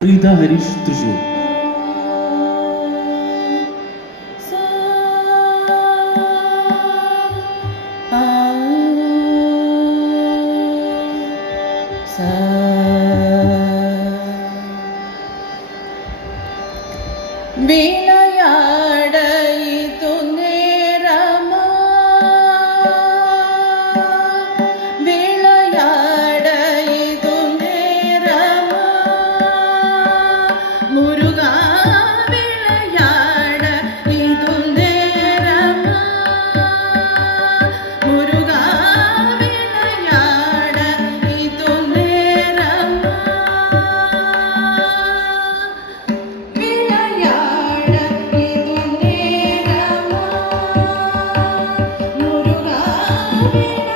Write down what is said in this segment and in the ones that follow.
प्रीता हरीश त्रिशूल। விளையாட thank you.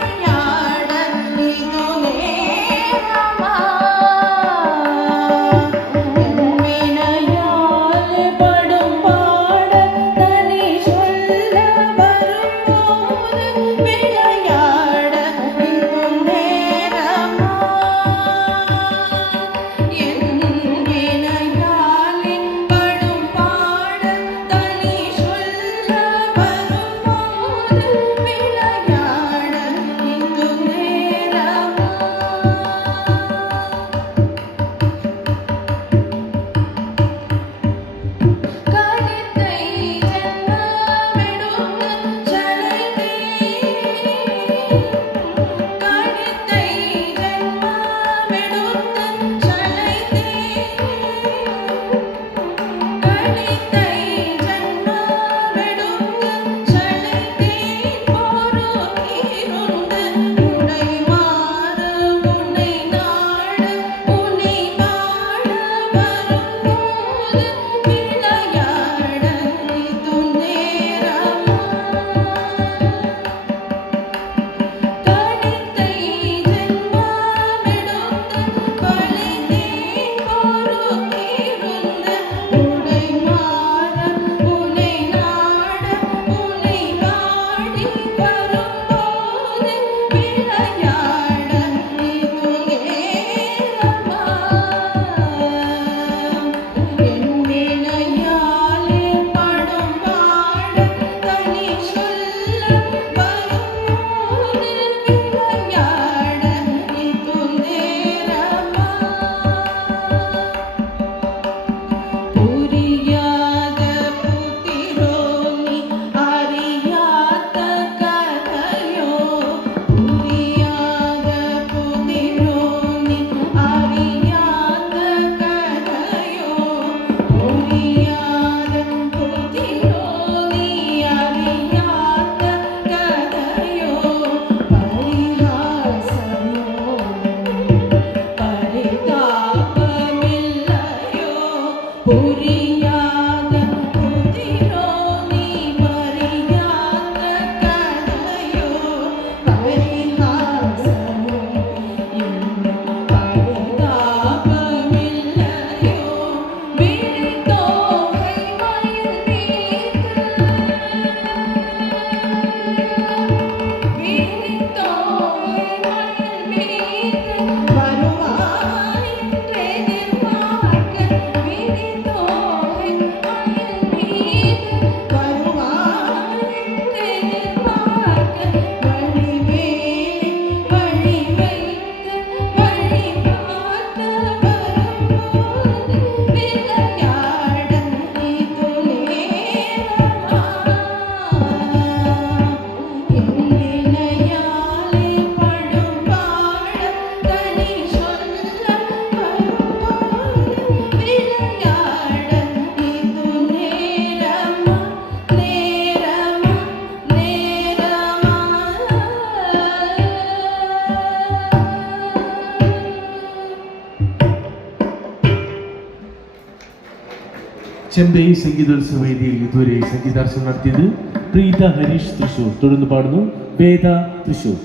Puri Chembai സംഗീതോത്സവ വേദിയിൽ ഇതുവരെ സംഗീതാർച്ചന നടത്തിയത് പ്രീത ഹരീഷ് തൃശൂർ. തുടർന്ന് പാടുന്നു വേദ തൃശൂർ.